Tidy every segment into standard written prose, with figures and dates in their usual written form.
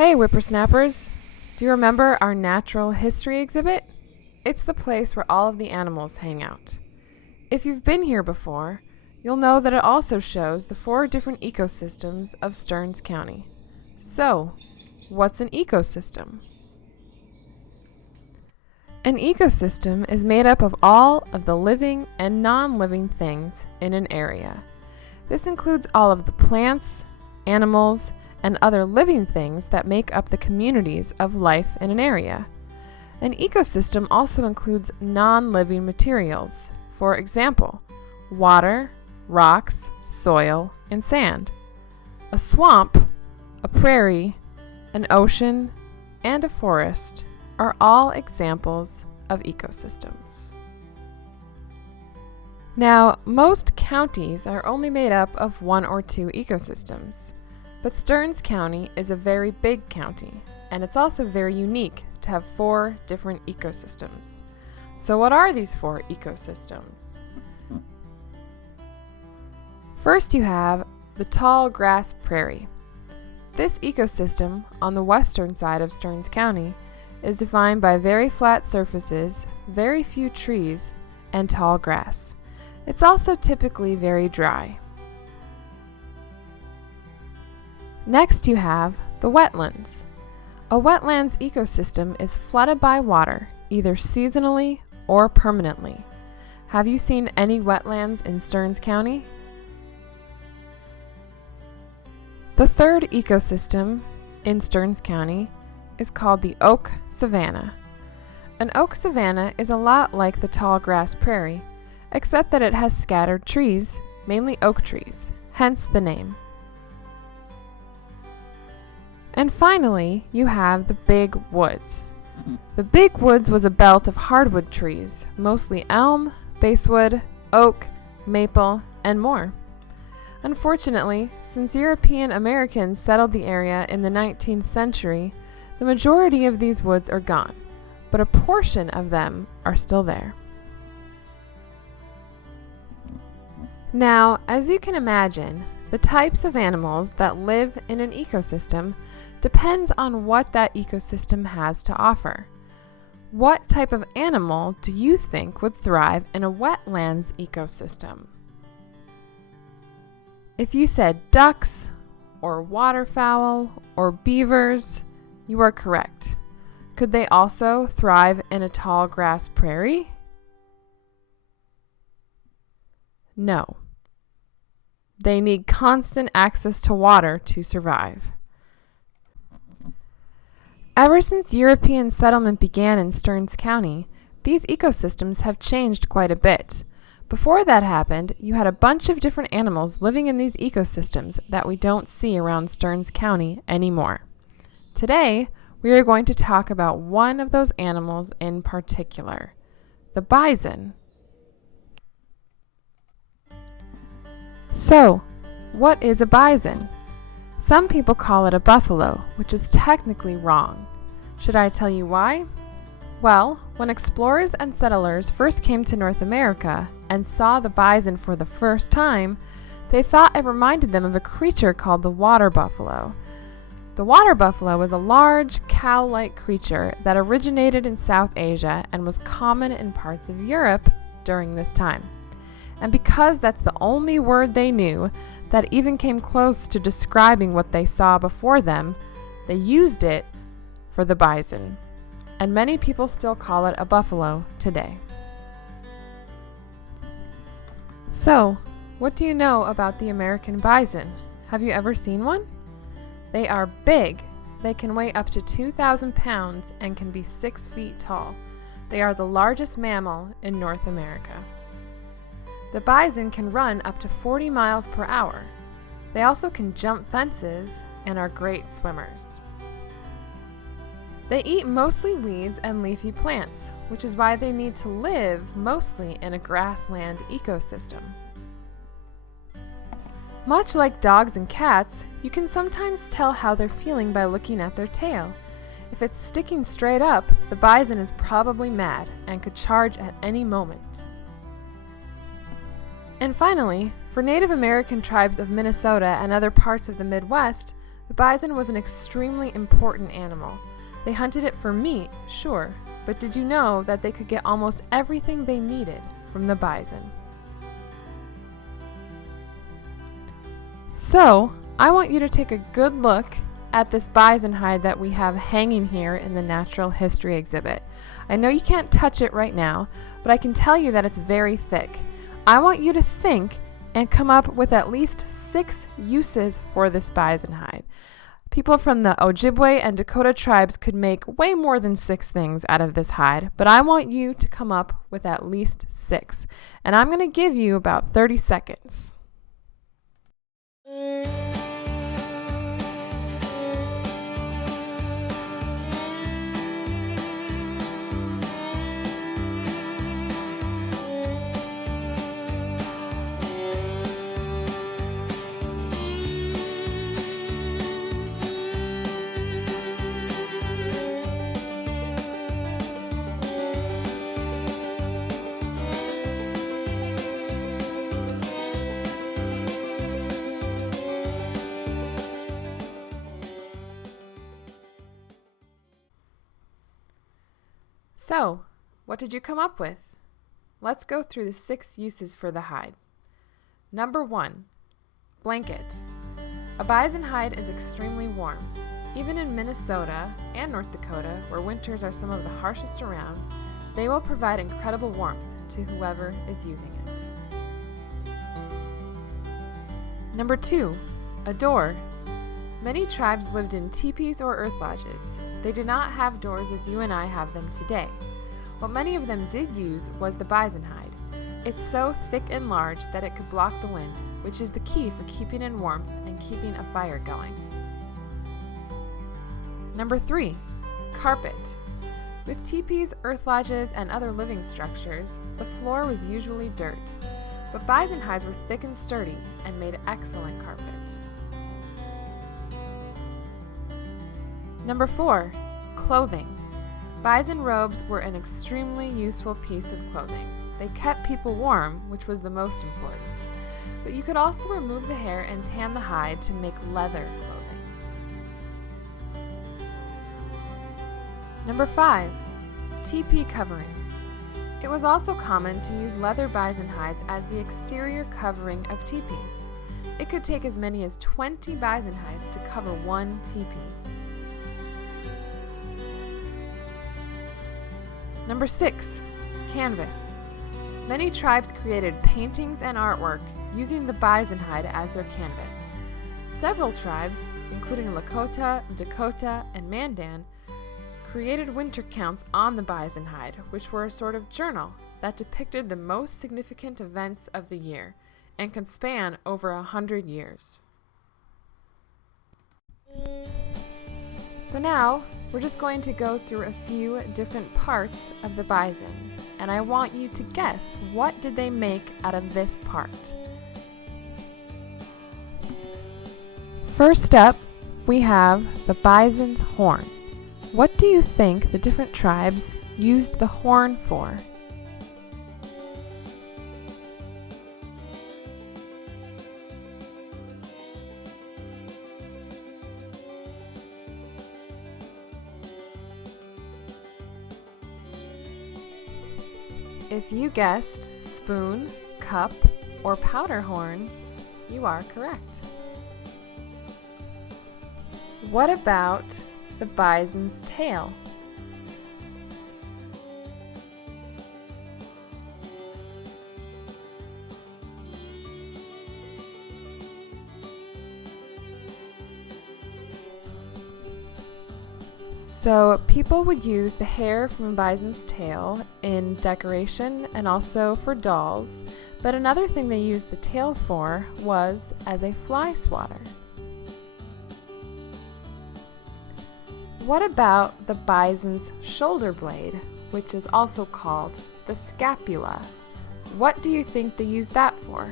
Hey, Whippersnappers! Do you remember our natural history exhibit? It's the place where all of the animals hang out. If you've been here before, you'll know that it also shows the 4 different ecosystems of Stearns County. So, what's an ecosystem? An ecosystem is made up of all of the living and non-living things in an area. This includes all of the plants, animals, and other living things that make up the communities of life in an area. An ecosystem also includes non-living materials, for example, water, rocks, soil, and sand. A swamp, a prairie, an ocean, and a forest are all examples of ecosystems. Now, most counties are only made up of 1 or 2 ecosystems. But Stearns County is a very big county, and it's also very unique to have 4 different ecosystems. So what are these 4 ecosystems? First, you have the tall grass prairie. This ecosystem on the western side of Stearns County is defined by very flat surfaces, very few trees, and tall grass. It's also typically very dry. Next, you have the wetlands. A wetlands ecosystem is flooded by water, either seasonally or permanently. Have you seen any wetlands in Stearns County? The 3rd ecosystem in Stearns County is called the oak savanna. An oak savanna is a lot like the tall grass prairie, except that it has scattered trees, mainly oak trees, hence the name. And finally, you have the big woods. The big woods was a belt of hardwood trees, mostly elm, basswood, oak, maple, and more. Unfortunately, since European Americans settled the area in the 19th century, the majority of these woods are gone, but a portion of them are still there. Now, as you can imagine, the types of animals that live in an ecosystem depends on what that ecosystem has to offer. What type of animal do you think would thrive in a wetlands ecosystem? If you said ducks, or waterfowl, or beavers, you are correct. Could they also thrive in a tall grass prairie? No. They need constant access to water to survive. Ever since European settlement began in Stearns County, these ecosystems have changed quite a bit. Before that happened, you had a bunch of different animals living in these ecosystems that we don't see around Stearns County anymore. Today, we are going to talk about one of those animals in particular, the bison. So, what is a bison? Some people call it a buffalo, which is technically wrong. Should I tell you why? Well, when explorers and settlers first came to North America and saw the bison for the first time, they thought it reminded them of a creature called the water buffalo. The water buffalo was a large, cow-like creature that originated in South Asia and was common in parts of Europe during this time. And because that's the only word they knew that even came close to describing what they saw before them, they used it for the bison. And many people still call it a buffalo today. So, what do you know about the American bison? Have you ever seen one? They are big. They can weigh up to 2,000 pounds and can be 6 feet tall. They are the largest mammal in North America. The bison can run up to 40 miles per hour. They also can jump fences and are great swimmers. They eat mostly weeds and leafy plants, which is why they need to live mostly in a grassland ecosystem. Much like dogs and cats, you can sometimes tell how they're feeling by looking at their tail. If it's sticking straight up, the bison is probably mad and could charge at any moment. And finally, for Native American tribes of Minnesota and other parts of the Midwest, The bison was an extremely important animal. They hunted it for meat, sure, but did you know that they could get almost everything they needed from the bison? So, I want you to take a good look at this bison hide that we have hanging here in the Natural History exhibit. I know you can't touch it right now, but I can tell you that it's very thick. I want you to think and come up with at least 6 uses for this bison hide. People from the Ojibwe and Dakota tribes could make way more than 6 things out of this hide, but I want you to come up with at least 6. And I'm going to give you about 30 seconds. So, what did you come up with? Let's go through the 6 uses for the hide. Number 1, blanket. A bison hide is extremely warm. Even in Minnesota and North Dakota, where winters are some of the harshest around, they will provide incredible warmth to whoever is using it. Number 2, a door. Many tribes lived in teepees or earth lodges. They did not have doors as you and I have them today. What many of them did use was the bison hide. It's so thick and large that it could block the wind, which is the key for keeping in warmth and keeping a fire going. Number 3, carpet. With teepees, earth lodges, and other living structures, the floor was usually dirt, but bison hides were thick and sturdy and made excellent carpet. Number 4, clothing. Bison robes were an extremely useful piece of clothing. They kept people warm, which was the most important. But you could also remove the hair and tan the hide to make leather clothing. Number 5, teepee covering. It was also common to use leather bison hides as the exterior covering of teepees. It could take as many as 20 bison hides to cover one teepee. Number 6, canvas. Many tribes created paintings and artwork using the bison hide as their canvas. Several tribes, including Lakota, Dakota, and Mandan, created winter counts on the bison hide, which were a sort of journal that depicted the most significant events of the year and can span over 100 years. So now, we're just going to go through a few different parts of the bison, and I want you to guess, what did they make out of this part? First up, we have the bison's horn. What do you think the different tribes used the horn for? If you guessed spoon, cup, or powder horn, you are correct. What about the bison's tail? So people would use the hair from a bison's tail in decoration and also for dolls, but another thing they used the tail for was as a fly swatter. What about the bison's shoulder blade, which is also called the scapula? What do you think they used that for?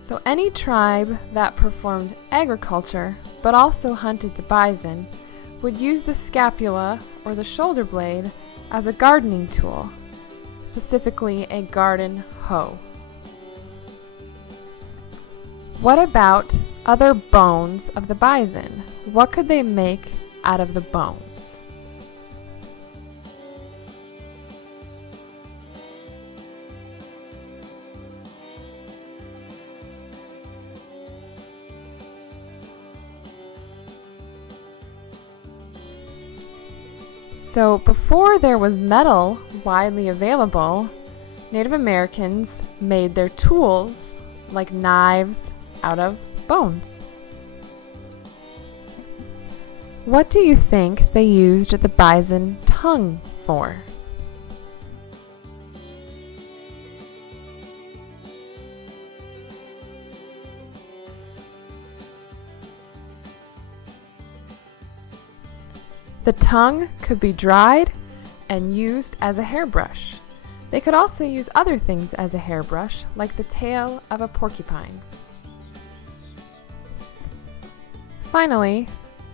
So any tribe that performed agriculture but also hunted the bison would use the scapula or the shoulder blade as a gardening tool, specifically a garden hoe. What about other bones of the bison? What could they make out of the bones? So before there was metal widely available, Native Americans made their tools, like knives, out of bones. What do you think they used the bison tongue for? The tongue could be dried and used as a hairbrush. They could also use other things as a hairbrush, like the tail of a porcupine. Finally,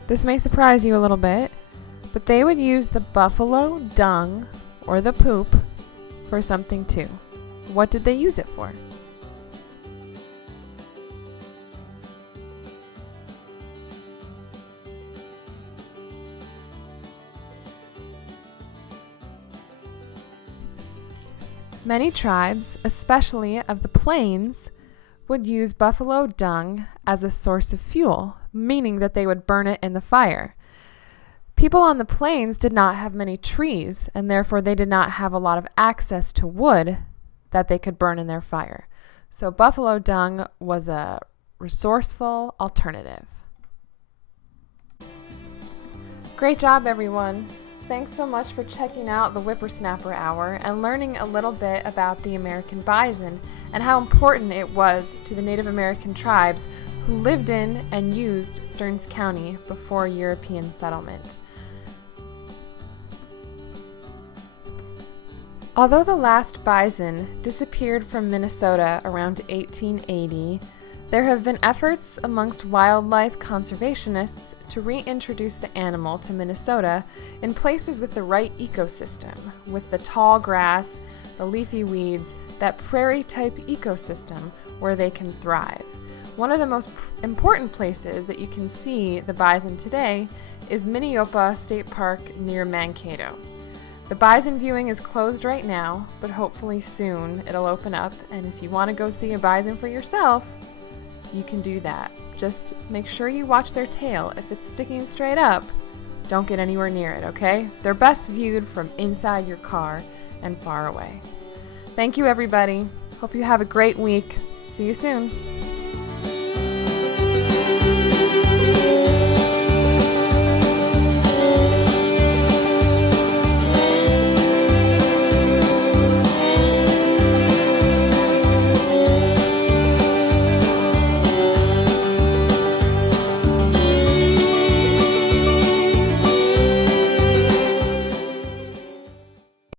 this may surprise you a little bit, but they would use the buffalo dung or the poop for something too. What did they use it for? Many tribes, especially of the plains, would use buffalo dung as a source of fuel, meaning that they would burn it in the fire. People on the plains did not have many trees, and therefore they did not have a lot of access to wood that they could burn in their fire. So buffalo dung was a resourceful alternative. Great job, everyone! Thanks so much for checking out the Whippersnapper Hour and learning a little bit about the American bison and how important it was to the Native American tribes who lived in and used Stearns County before European settlement. Although the last bison disappeared from Minnesota around 1880, there have been efforts amongst wildlife conservationists to reintroduce the animal to Minnesota in places with the right ecosystem, with the tall grass, the leafy weeds, that prairie-type ecosystem where they can thrive. One of the most important places that you can see the bison today is Minneopa State Park near Mankato. The bison viewing is closed right now, but hopefully soon it'll open up, and if you want to go see a bison for yourself, you can do that. Just make sure you watch their tail. If it's sticking straight up, don't get anywhere near it, okay? They're best viewed from inside your car and far away. Thank you, everybody. Hope you have a great week. See you soon.